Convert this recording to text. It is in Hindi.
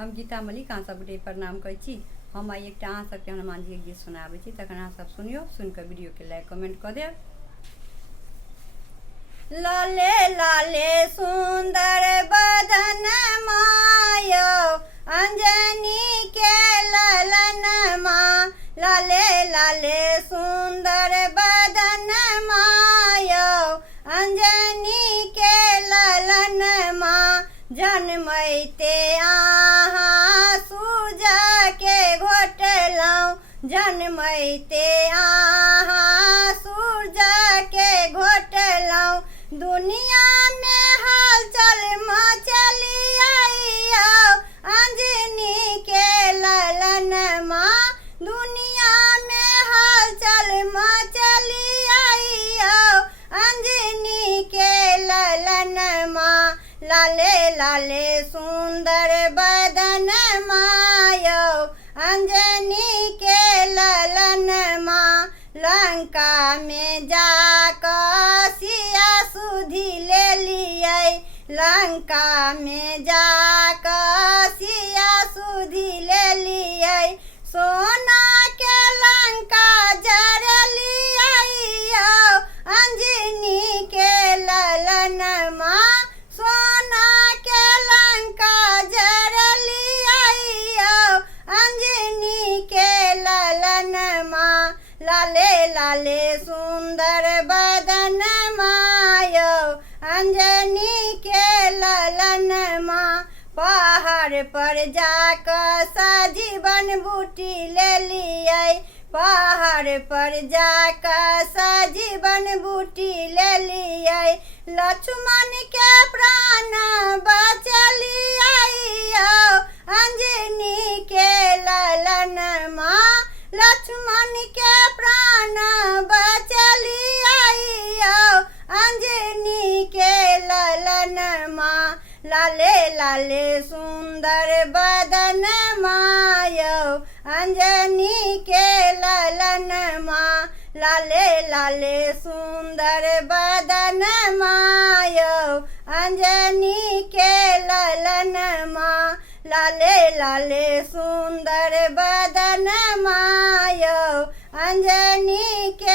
हम गीता मलिक अहाँ सबके प्रणाम करै छी। हम आइ एकटा अहाँ सबके हनुमान जी के गीत सुनाबै छी, तखन अहाँ सब सुनियो, सुनिकऽ वीडियो के लाइक कमेंट कऽ देब। लाले लाले सुंदर बदन मायो अंजनी के ललन माँ, लाले लाले सुंदर बदन मायो अंजनी के ललन माँ, जनमैते अहाँ सूजा के घोटलौं, जनमैते अहाँ सूरज के घोटलौं, दुनिया में हलचल मचलिया अंजनी के ललन माँ, दुनिया में हलचल मचलिया अंजनी के ललन माँ, लाले लाले सुंदर बदन मायो अंजनी के ललन माँ, लंका में जाकर सिया सुधी ले लिये, लंका में जाकर सिया सुधी ले लिये, सोना के लंका जर लिया अंजनी के ललन माँ, सोना के लंका जर लिया अंजनी के ललन माँ, लाले लाले सुंदर बदन मायो अंजनी के ललन माँ, पहाड़ पर जाकर सजीवन बूटी ले लिये, पहाड़ पर जाकर सजीवन बूटी ले लिये, लक्ष्मण के प्राण बचलिया अंजनी के ललन माँ, लक्ष्मण के प्राण बचलिया अंजनी के ललन माँ, लाले लाले सुंदर बदन मायो अंजनी के ललन माँ, लाले लाले सुंदर बदन मायो अंजनी के ललन माँ, लाले लाले सुंदर बदन मायो अंजनी के